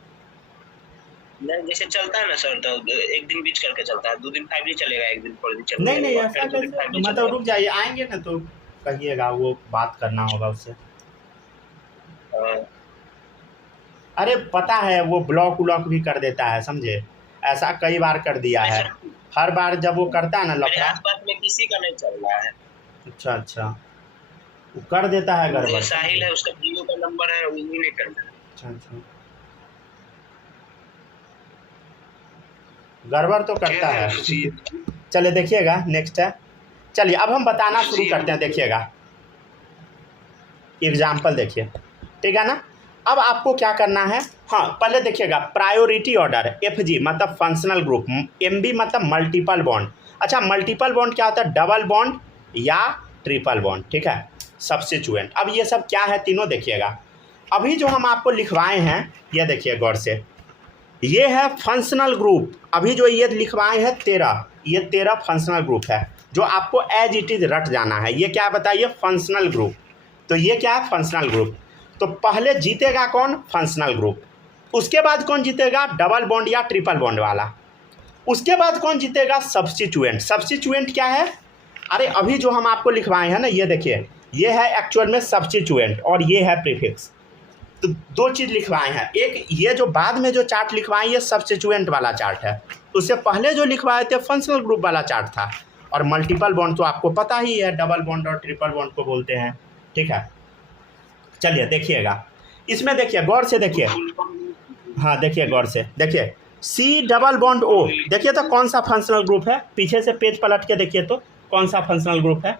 नहीं जैसे चलता है ना सर, तो एक दिन बीच करके चलता है, 2 दिन 5G चलेगा, एक दिन 4G चलेगा। नहीं ऐसा कैसे, मतलब रुक जाइए, आएंगे ना तो कहिएगा, वो बात करना होगा उससे। अरे पता है वो ब्लॉक भी कर देता है, समझे, ऐसा कई बार कर दिया है, हर बार जब वो करता है ना लफड़ा। आसपास में किसी का नहीं चल रहा है। अच्छा, वो कर देता है गड़बड़। साहिल है, उसका जियो का नंबर है, वो नहीं करता। अच्छा, गड़बड़ तो करता है। चलिए देखिएगा नेक्स्ट है, चलिए अब हम बताना शुरू करते हैं, देखिएगा एग्जाम्पल देखिए, ठीक है ना। अब आपको क्या करना है, हाँ पहले देखिएगा प्रायोरिटी ऑर्डर, FG मतलब फंक्शनल ग्रुप, MB मतलब मल्टीपल बॉन्ड। अच्छा मल्टीपल बॉन्ड क्या होता है, डबल बॉन्ड या ट्रिपल बॉन्ड, ठीक है, सब्स्टिट्यूएंट। अब ये सब क्या है तीनों, देखिएगा अभी जो हम आपको लिखवाए हैं, ये देखिए गौर से, ये है फंक्शनल ग्रुप, अभी जो ये लिखवाए हैं 13, ये 13 फंक्शनल ग्रुप है। जो आपको एज इट इज़ रट जाना है। ये क्या बताइए, फंक्शनल ग्रुप। तो ये क्या है, फंक्शनल ग्रुप। तो पहले जीतेगा कौन, फंक्शनल ग्रुप। उसके बाद कौन जीतेगा, डबल बॉन्ड या ट्रिपल बॉन्ड वाला। उसके बाद कौन जीतेगा, सब्स्टिट्यूएंट। सब्स्टिट्यूएंट क्या है, अरे अभी जो हम आपको लिखवाए हैं ना, ये देखिए, ये है एक्चुअल में सब्स्टिट्यूएंट और ये है प्रीफिक्स। तो दो चीज़ लिखवाए हैं, एक ये जो बाद में जो चार्ट लिखवाए ये सब्स्टिट्यूएंट वाला चार्ट है, उससे पहले जो लिखवाए थे फंक्शनल ग्रुप वाला चार्ट था। और मल्टीपल बॉन्ड तो आपको पता ही है, डबल बॉन्ड और ट्रिपल बॉन्ड को बोलते हैं, ठीक है। चलिए देखिएगा, इसमें देखिए गौर से देखिए, हाँ देखिए गौर से देखिए, सी डबल बॉन्ड ओ, देखिए तो कौन सा फंक्शनल ग्रुप है, पीछे से पेज पलट के देखिए तो कौन सा फंक्शनल ग्रुप है,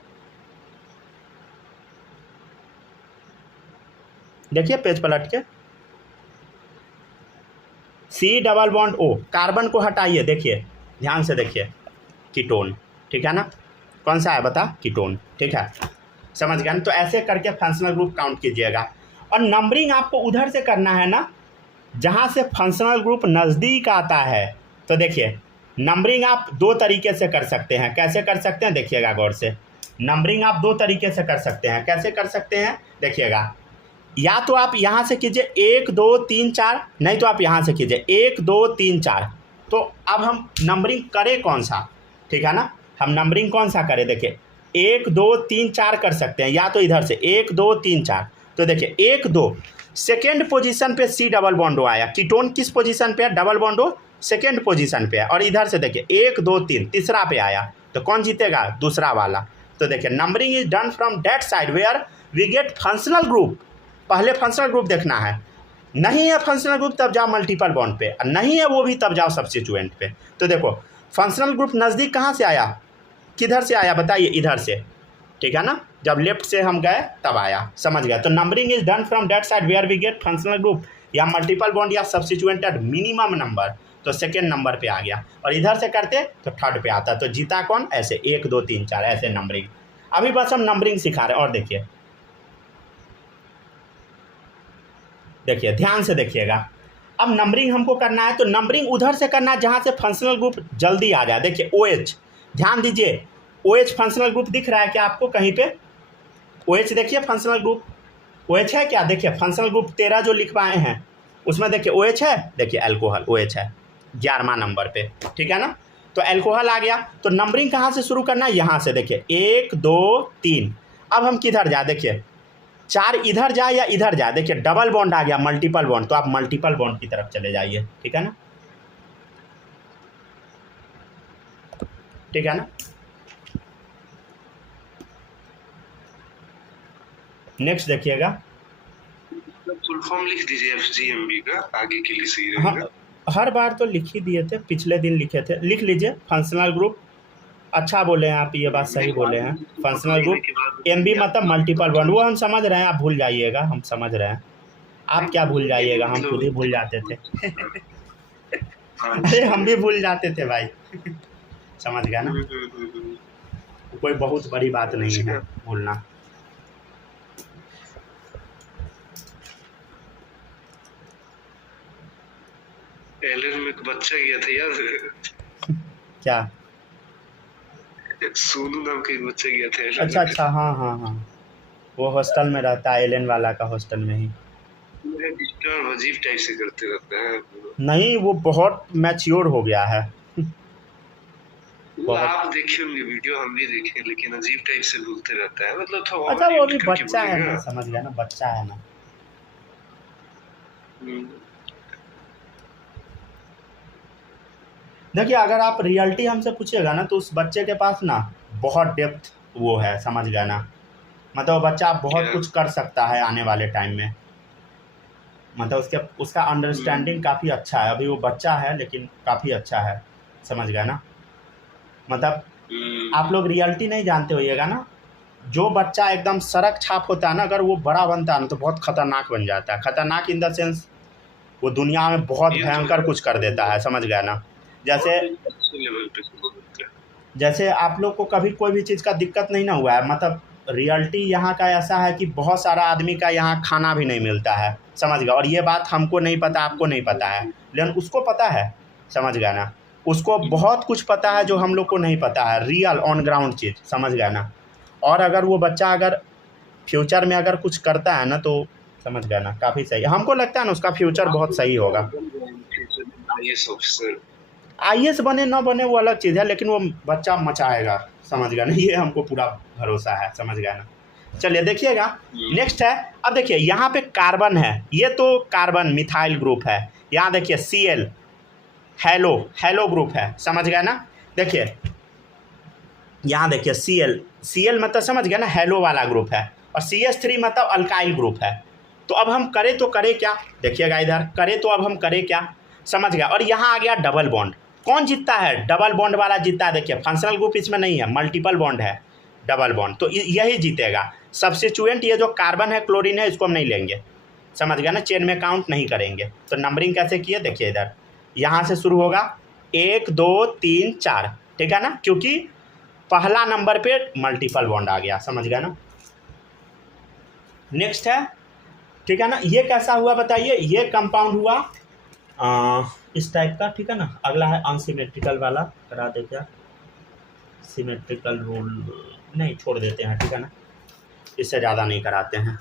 देखिए पेज पलट के, C double bond O, carbon को हटाइए, देखिए ध्यान से देखिए, कीटोन, ठीक है ना, कौन सा है बता, कीटोन, ठीक है, समझ गया ना। तो ऐसे करके फंक्शनल ग्रुप काउंट कीजिएगा। और नंबरिंग आपको उधर से करना है ना जहाँ से फंक्शनल ग्रुप नज़दीक आता है। तो देखिए नंबरिंग आप दो तरीके से कर सकते हैं, कैसे कर सकते हैं देखिएगा गौर से। नंबरिंग आप दो तरीके से कर सकते हैं, कैसे कर सकते हैं देखिएगा, या तो आप यहाँ से कीजिए 1 2 3 4, नहीं तो आप यहाँ से कीजिए 1 2 3 4। तो अब हम नंबरिंग करें कौन सा, ठीक है ना, हम नंबरिंग कौन सा करें, देखिए 1 2 3 4 कर सकते हैं, या तो इधर से 1 2 3 4। तो देखिए 1 2 सेकेंड पोजीशन पे सी डबल बॉन्डो आया, कीटोन किस पोजीशन पे है, डबल बॉन्डो सेकेंड पोजीशन पे है। और इधर से देखिए 1 2 3 तीसरा पे आया, तो कौन जीतेगा, दूसरा वाला। तो देखिए numbering is done from that side where we get functional group. पहले फंक्शनल ग्रुप देखना है, नहीं है फंक्शनल ग्रुप तब जाओ मल्टीपल बॉन्ड पे, और नहीं है वो भी तब जाओ सब्स्टिट्यूएंट पे। तो देखो फंक्शनल ग्रुप नज़दीक कहाँ से आया, किधर से आया बताइए, इधर से, ठीक है ना, जब लेफ्ट से हम गए तब आया, समझ गया। तो numbering is done from that side where we get functional group या मल्टीपल बॉन्ड या सब्स्टिट्यूएंट एट मिनिमम नंबर। तो सेकेंड नंबर पे आ गया, और इधर से करते तो थर्ड पे आता। तो जीता कौन, ऐसे 1 2 3 4 ऐसे नंबरिंग। अभी बस हम नंबरिंग सिखा रहे हैं। और देखिए देखिए ध्यान से देखिएगा, अब नंबरिंग हमको करना है, तो नंबरिंग उधर से करना है जहाँ से फंक्शनल ग्रुप जल्दी आ जाए। देखिए OH, ध्यान दीजिए, OH फंक्शनल ग्रुप दिख रहा है क्या आपको कहीं पे, OH देखिए फंक्शनल ग्रुप, OH है क्या, देखिए फंक्शनल ग्रुप 13 जो लिखवाए हैं उसमें देखिए OH है, देखिए अल्कोहल OH है 11वां नंबर पे, ठीक है ना। तो अल्कोहल आ गया, तो नंबरिंग कहाँ से शुरू करना है, यहाँ से देखिए 1 2 3। अब हम किधर जाए, देखिए 4 इधर जाए या इधर जाए, देखिए डबल बॉन्ड आ गया, मल्टीपल बॉन्ड, तो आप मल्टीपल बॉन्ड की तरफ चले जाइए, ठीक है ना, ठीक है ना। नेक्स्ट देखिएगा, फुल फॉर्म लिख दीजिए FGMB का, आगे के लिए सही रहेगा। हाँ, हर बार तो लिख ही दिए थे, पिछले दिन लिखे थे, लिख लीजिए फंक्शनल ग्रुप। अच्छा बोले हैं आप, ये बात सही बोले हैं, फंक्शनल ग्रुप MB मतलब मल्टीपल बॉन्ड, वो हम समझ रहे हैं, आप भूल जाइएगा, हम समझ रहे हैं, आप क्या भूल जाइएगा, हम खुद ही भूल जाते थे अरे हम भी भूल जाते थे भाई समझ गया ना, कोई बहुत बड़ी बात नहीं है भूलना। एलन में एक बच्चा गया था याद, क्या, सोनू नाम का एक बच्चा गया था। अच्छा अच्छा, हाँ हाँ हाँ, वो हॉस्टल में रहता है, एलन वाला का हॉस्टल में ही। अजीब टाइप से करते रहते हैं। नहीं वो बहुत मैच्योर हो गया है वो आप देखे होंगे वीडियो, हम भी देखे, लेकिन अजीब टाइप से बोलते रहता है, मतलब थोड़ा। अच्छा वो भी बच्चा है ना, समझ गया ना, बच्चा है ना। देखिए अगर आप रियलिटी हमसे पूछिएगा ना, तो उस बच्चे के पास ना बहुत डेप्थ वो है, समझ गया ना, मतलब वो बच्चा बहुत कुछ कर सकता है आने वाले टाइम में, मतलब उसका अंडरस्टैंडिंग काफ़ी अच्छा है। अभी वो बच्चा है लेकिन काफ़ी अच्छा है, समझ गया ना, मतलब आप लोग रियलिटी नहीं जानते होइएगा ना, जो बच्चा एकदम सड़क छाप होता है ना, अगर वो बड़ा बनता है ना तो बहुत खतरनाक बन जाता है। खतरनाक इन द सेंस वो दुनिया में बहुत भयंकर कुछ कर देता है, समझ गया ना। जैसे आप लोग को कभी कोई भी चीज़ का दिक्कत नहीं ना हुआ है, मतलब रियलिटी यहाँ का ऐसा है कि बहुत सारा आदमी का यहाँ खाना भी नहीं मिलता है, समझ गया। और ये बात हमको नहीं पता, आपको नहीं पता है, लेकिन उसको पता है, समझ गया ना। उसको बहुत कुछ पता है जो हम लोग को नहीं पता है, रियल ऑन ग्राउंड चीज़, समझ गए ना। और अगर वो बच्चा अगर फ्यूचर में अगर कुछ करता है ना तो समझ गए ना, काफ़ी सही, हमको लगता है ना उसका फ्यूचर बहुत सही होगा। IAS बने ना बने वो अलग चीज़ है, लेकिन वो बच्चा मचाएगा, समझ गए ना, ये हमको पूरा भरोसा है, समझ गए ना। चलिए देखिएगा, नेक्स्ट है, अब देखिए यहाँ पे कार्बन है, ये तो कार्बन मिथाइल ग्रुप है। यहाँ देखिए Cl हेलो ग्रुप है, समझ गए ना। देखिए यहाँ देखिए Cl मतलब समझ गए ना, हेलो वाला ग्रुप है, और CH3 मतलब अल्काइल ग्रुप है। तो अब हम करें तो करें क्या, देखिएगा इधर करें तो अब हम करें क्या, समझ गया। और यहाँ आ गया डबल बॉन्ड, कौन जीतता है, डबल बॉन्ड वाला जीतता है। देखिए फंक्शनल ग्रुप इसमें नहीं है, मल्टीपल बॉन्ड है, डबल बॉन्ड, तो यही जीतेगा। सब्स्टिट्यूएंट ये जो कार्बन है, क्लोरीन है, इसको हम नहीं लेंगे, समझ गया ना, चेन में काउंट नहीं करेंगे। तो नंबरिंग कैसे किए, देखिए इधर यहाँ से शुरू होगा 1 2 3 4, ठीक है ना, क्योंकि पहला नंबर पे मल्टीपल बॉन्ड आ गया, समझ गया ना। नेक्स्ट है, ठीक है ना, ये कैसा हुआ बताइए, ये कंपाउंड हुआ इस टाइप का, ठीक है ना। अगला है अनसिमेट्रिकल वाला, करा दे क्या, सिमेट्रिकल रूल नहीं, छोड़ देते हैं, ठीक है ना, इससे ज़्यादा नहीं कराते हैं।